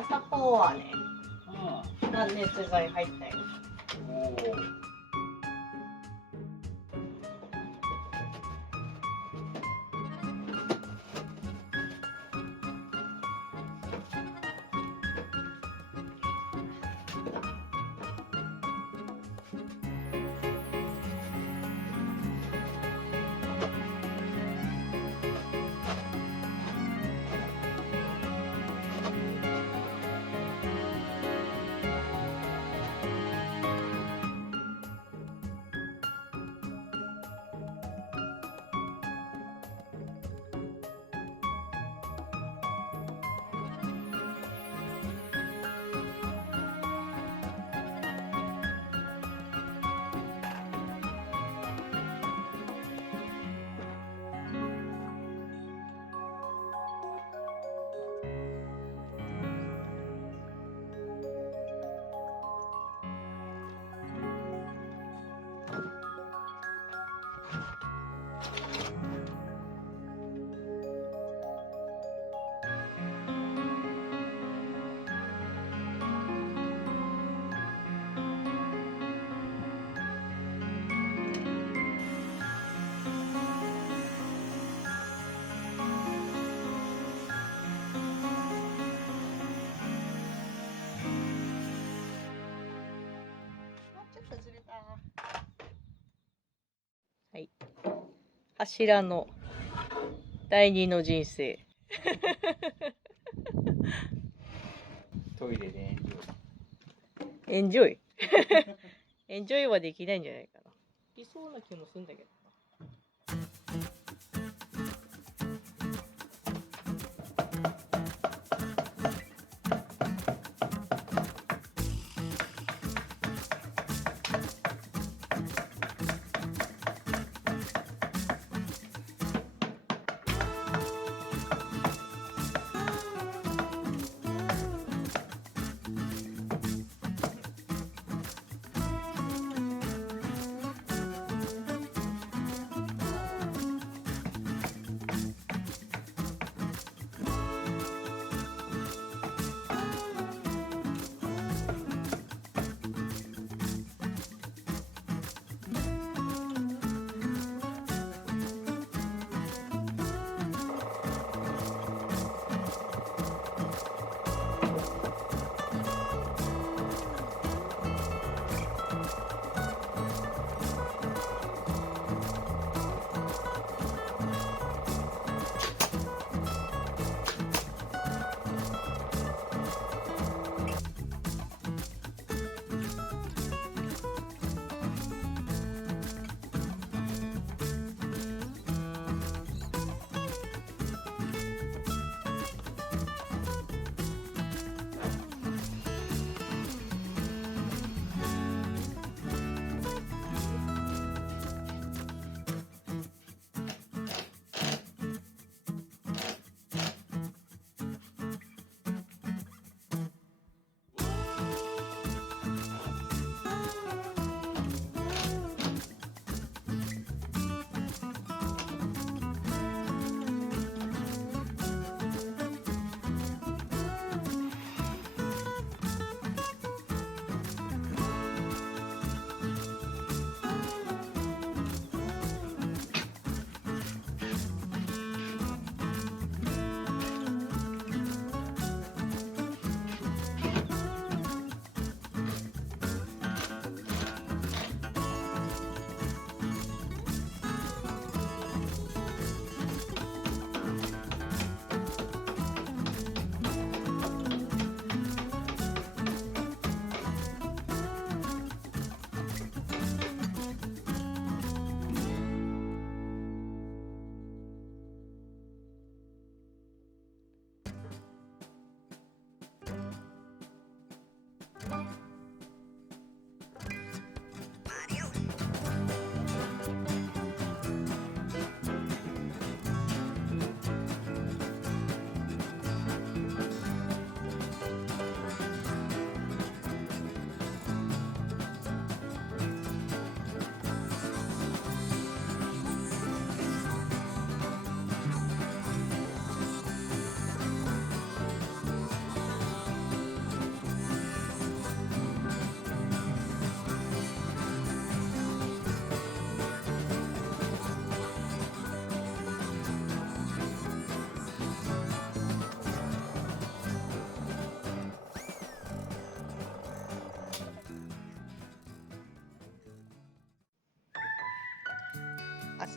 朝ポはね、うん。断熱材入ったよ。おお。はい。柱の第二の人生。トイレでエンジョイ。エンジョイはできないんじゃないかな。いそうな気もするんだけどな。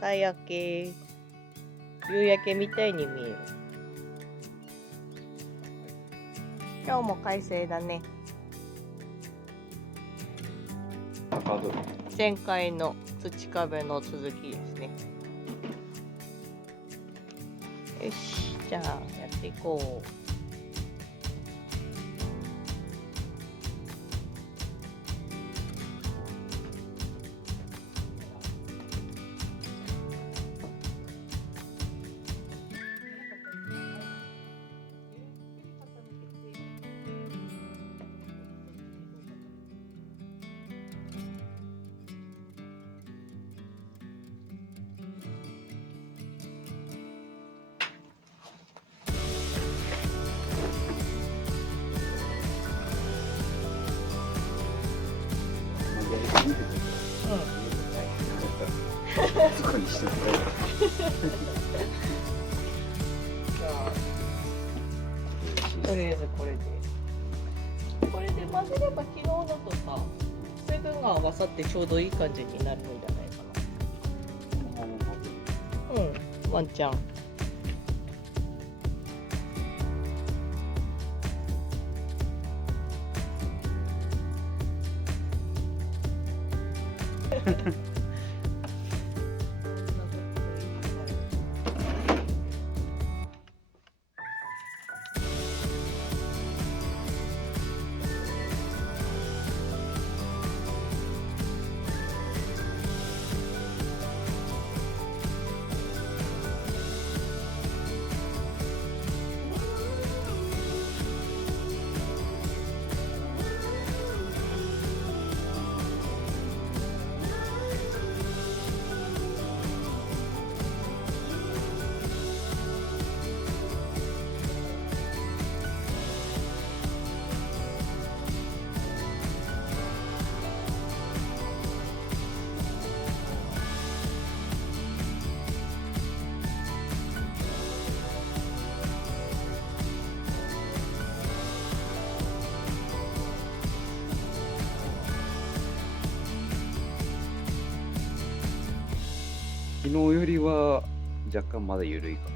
朝焼け、夕焼けみたいに見える。今日も快晴だね。前回の土壁の続きですね。よし、じゃあやっていこう。そこにしてもらえる。じゃあとりあえずこれで混ぜれば昨日のとさ水分が合わさってちょうどいい感じになるんじゃないかな。うん、ワンチャン。昨日よりは若干まだ緩いか。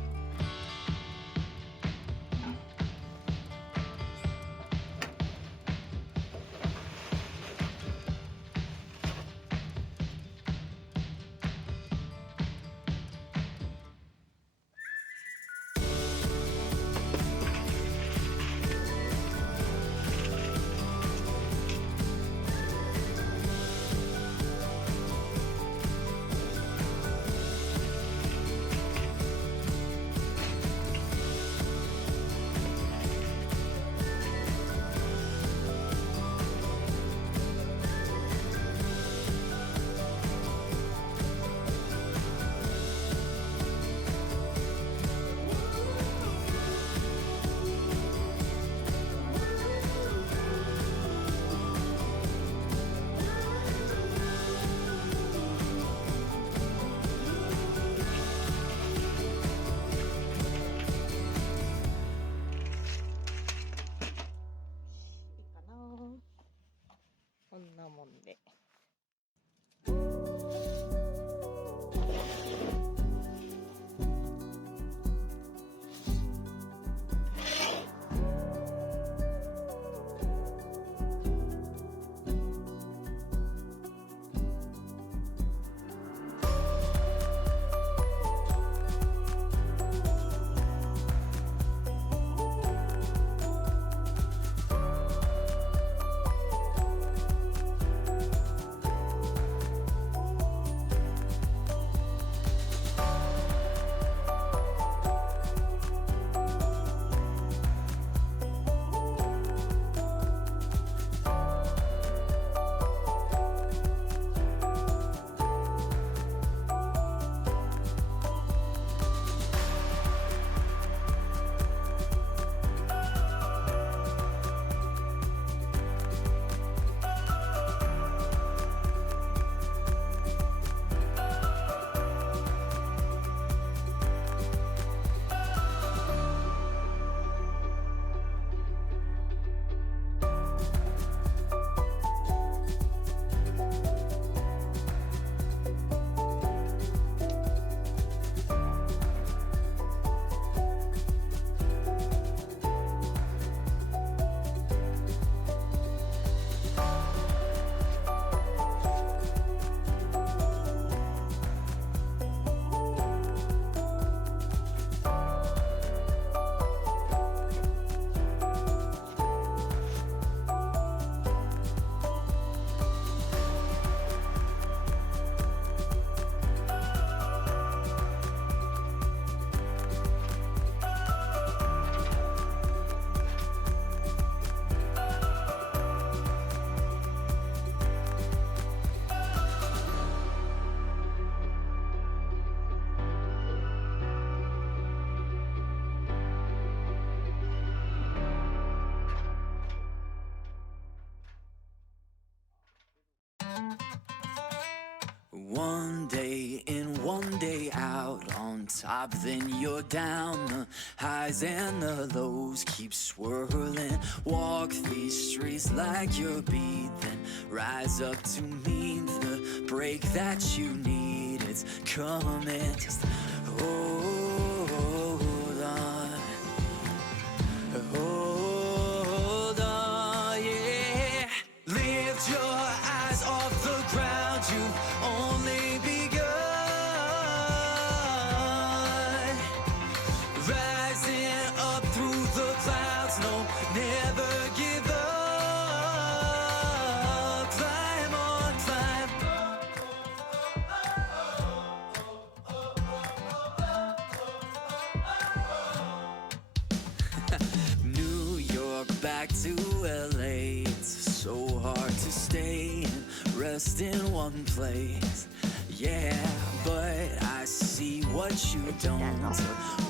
こんなもんで。One day in, one day out, on top, then you're down. The highs and the lows keep swirling. Walk these streets like you're beat, then rise up to meet the break that you need. It's coming, just hold on. Hold on, yeah. Lift your eyes off the ground, you've only begun. Rising up through the clouds, no, never give up. Climb on, climb. New York back to LA, it's so hard to stay and rest in one place. Yeah, but I see what you don't, so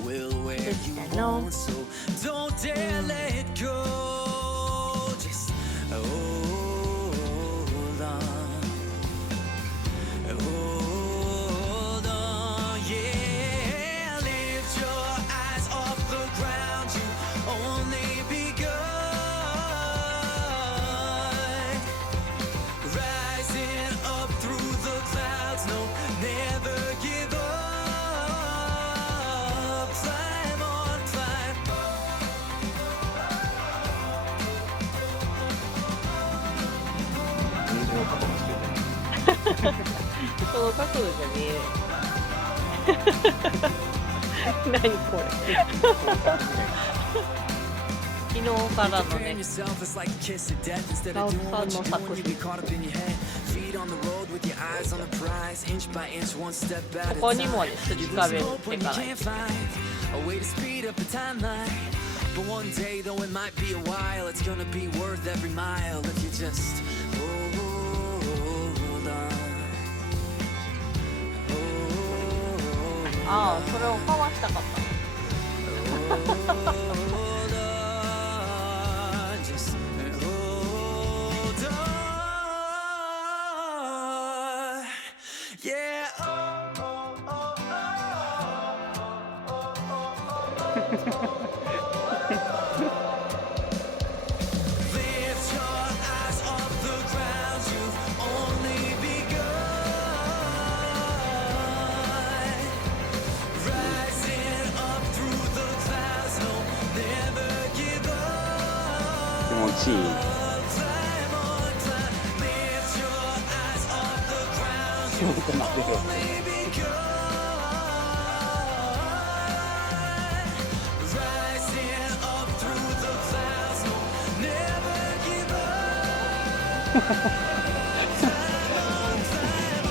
will where you won't, so don't dare let go. Just hold on. Hold on, yeah. Lift your eyes off the ground, you only begun. Rising up through the clouds, no, never give up. Climb on, climb. 友情かもしれない。その角度じゃ見えない。何これ。昨日からのね、 Preparing yourself is like a kiss of death. Instead of doing what you do when you be caught up in your head. Feet on the road with your eyes on the prize. Inch by inch, one step at a ここにも time. ね、すり You 壁 lose 打っ hope て when か you ない can't find a way to speed up the timeline. But one day, though it might be a while, it's gonna be worth every mile if you just hold on. Hold ああ、それをかわしたかった。 on. Just hold on. Yeah. Lift your eyes off the ground, you've only begun. Rising up through the clouds, no, never give up. 気持ちいい。 Climb on, climb. Lift your eyes off the ground, そうかなってる。 only begun. Rising up through the clouds, no, never give up. Climb on, climb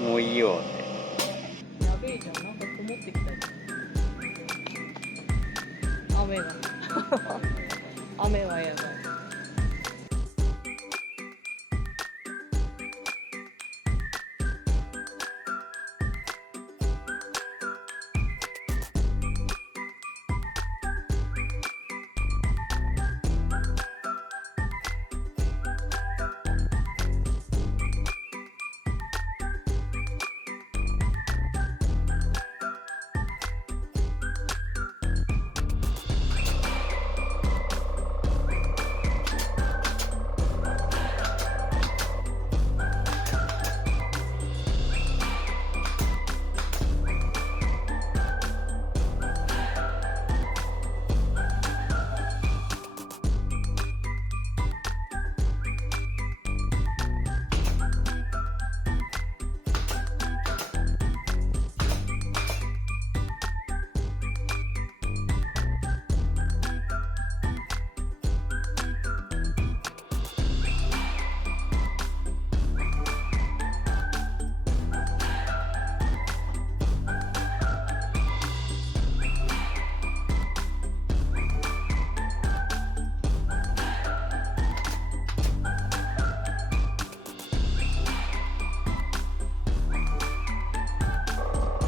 on. もういいよって。やべえじゃん、なんか曇ってきたじゃん。雨が。雨はやばい。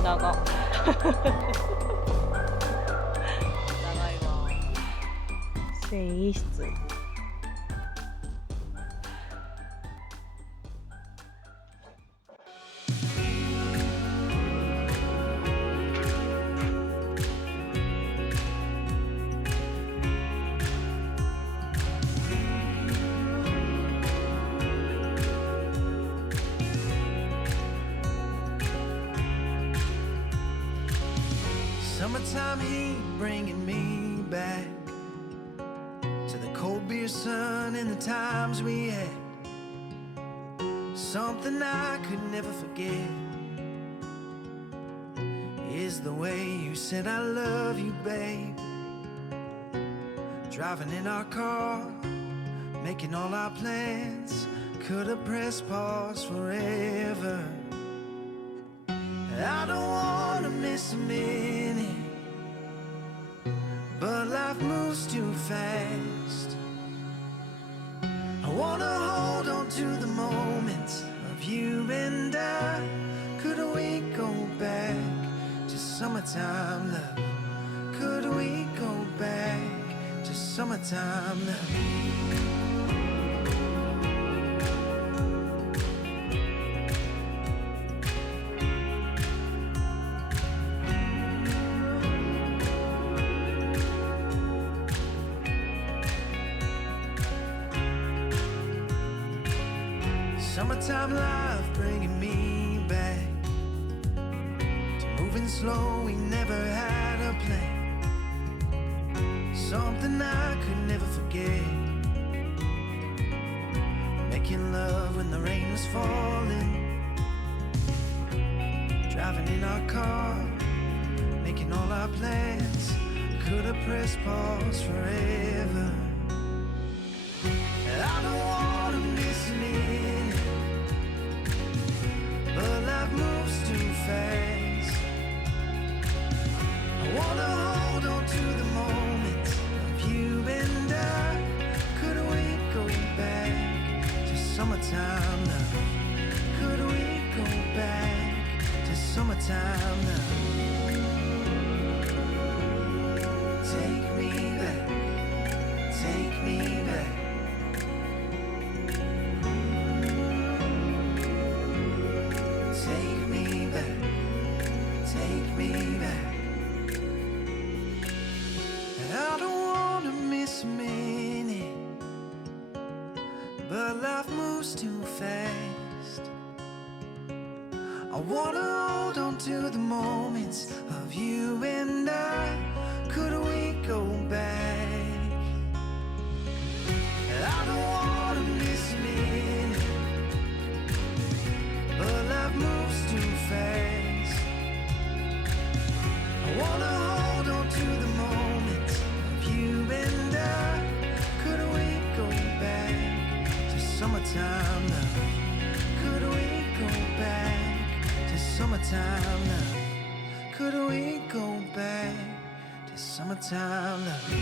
長長いわ。繊維質。Summertime heat bringing me back to the cold beer sun and the times we had. Something I could never forget is the way you said I love you, babe. Driving in our car, making all our plans, could have pressed pause forever. I don't wanna miss a minute, but life moves too fast. I wanna hold on to the moments of you and I. Could we go back to summertime love? Could we go back to summertime love? Summertime life bringing me back to moving slow, we never had a plan. Something I could never forget. Making love when the rain was falling. Driving in our car, making all our plans. Could have pressed pause forever. I don't wanna miss a minute, but life moves too fast. I wanna hold on to the moments of you and I. Could we go back to summertime love? Could we go back to summertime love? Take me back, take me back. Take me back, take me back. And I don't wanna miss a minute, but life moves too fast. I wanna hold on to the moments of you and I. Could we go back? And I don't wanna miss a minute, but life moves too fast. I wanna hold on to the moments of you and I. Could we go back to summertime love? Could we go back to summertime love? Could we go back to summertime love?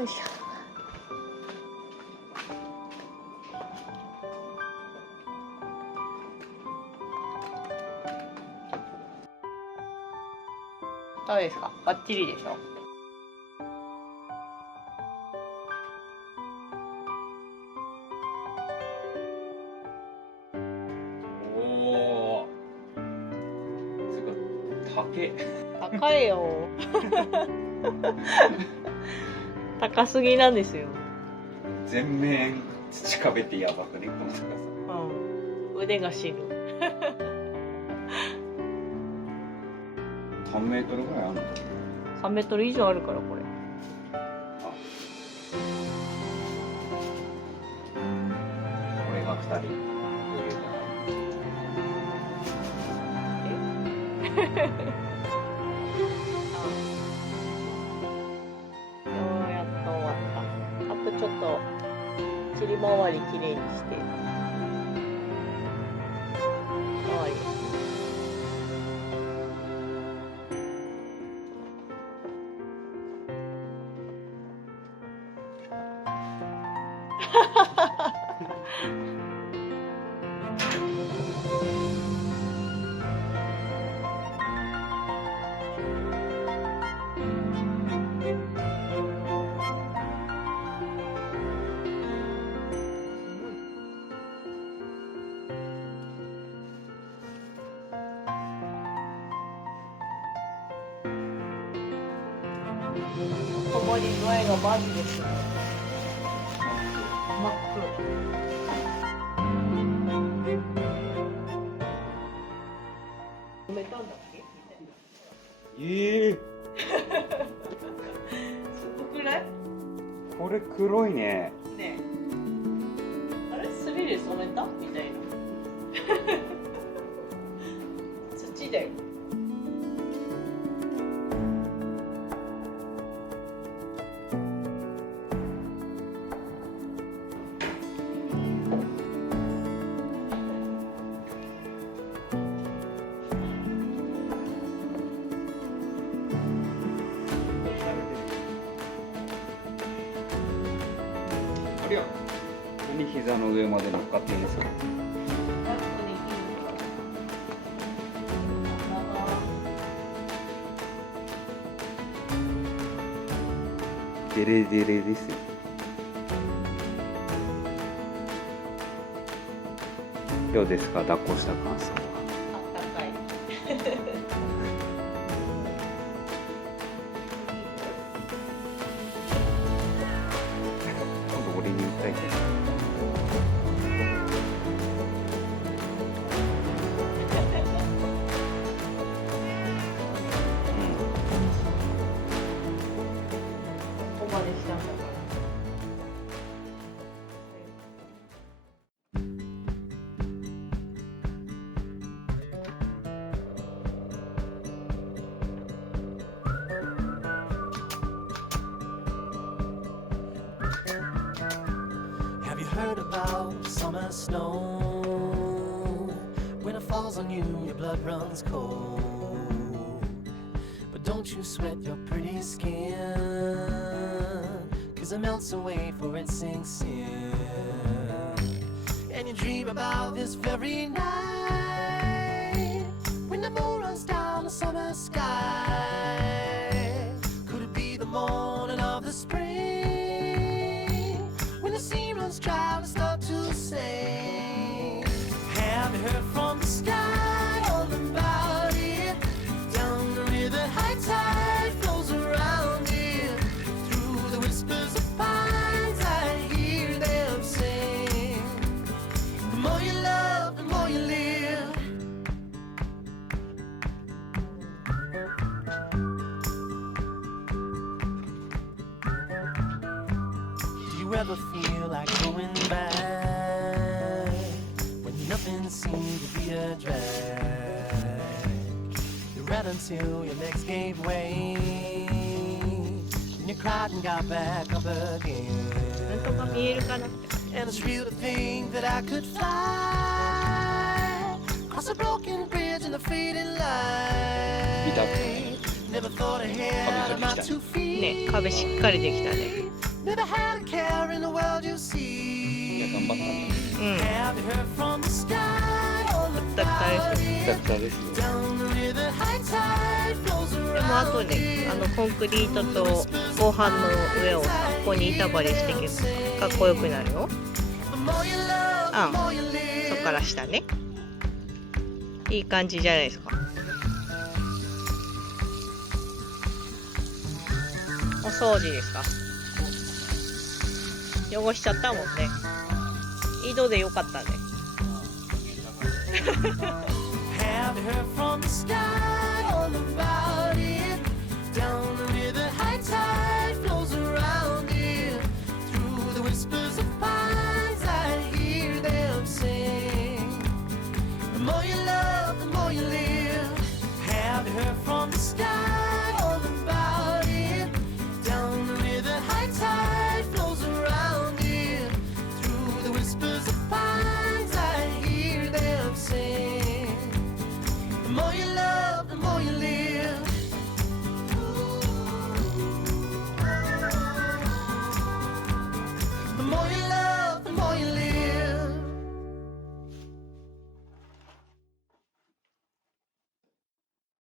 よいしょ。どうですか？バッチリでしょ？おお。すごい。高いよ。高すぎなんですよ。全面土壁ってやばくね、この高さ。うん。腕が死ぬ。3メートルぐらいあるの3メートル以上あるから、これ。これが2人。ようやっと終わった。あとちょっと、ちり回りきれいにして。回り。こもり具合がマジですよ。真っ黒。埋めたんだっけ？ええすごくない？これ黒いね。ねえ。あれスリで染めたみたいな。土だよ。ありゃ。何膝の上まで乗っかっていいんですか？デレデレですよ。どうですか、抱っこした感想は。あったかい。今度俺に言いたいけど。ここまでしたんだから。Have you heard about summer snow? When it falls on you, your blood runs cold. But don't you sweat your pretty skin, 'cause it melts away for it sinks in. And you dream about this very night, when the moon runs down the summer sky. Could it be the morning of the spring, when the sea runs dry and start to sing? Have you heard from the sky all about it? Down the river, high tide flows around it. Through the whispers of pines, I hear them sing. The more you love, the more you live. Do you ever feel like going back when nothing seemed to be a drag? You ran until your legs gave way, and you cried and got back up again. なんとか見えるかな。 And it's real to think that I could fly across a broken bridge in the fading light. Never thought ahead of my 2 feet. ね、壁しっかりできたね。with a head of care in the world you いや see. 頑張ったね。うん。 Have you heard from the sky all くたくたですよ。くたくたですよ。 down the river high tide flows でも around. あとね、コンクリートとご飯の上をさ、ここに板張りしていけばかっこよくなるよ。 The more you love, あ the more you live. そこから下ね。いい感じじゃないですか。お掃除ですか。汚しちゃったもんね。井戸でよかったね。 Have you heard from the sky all about it? Down the river high tide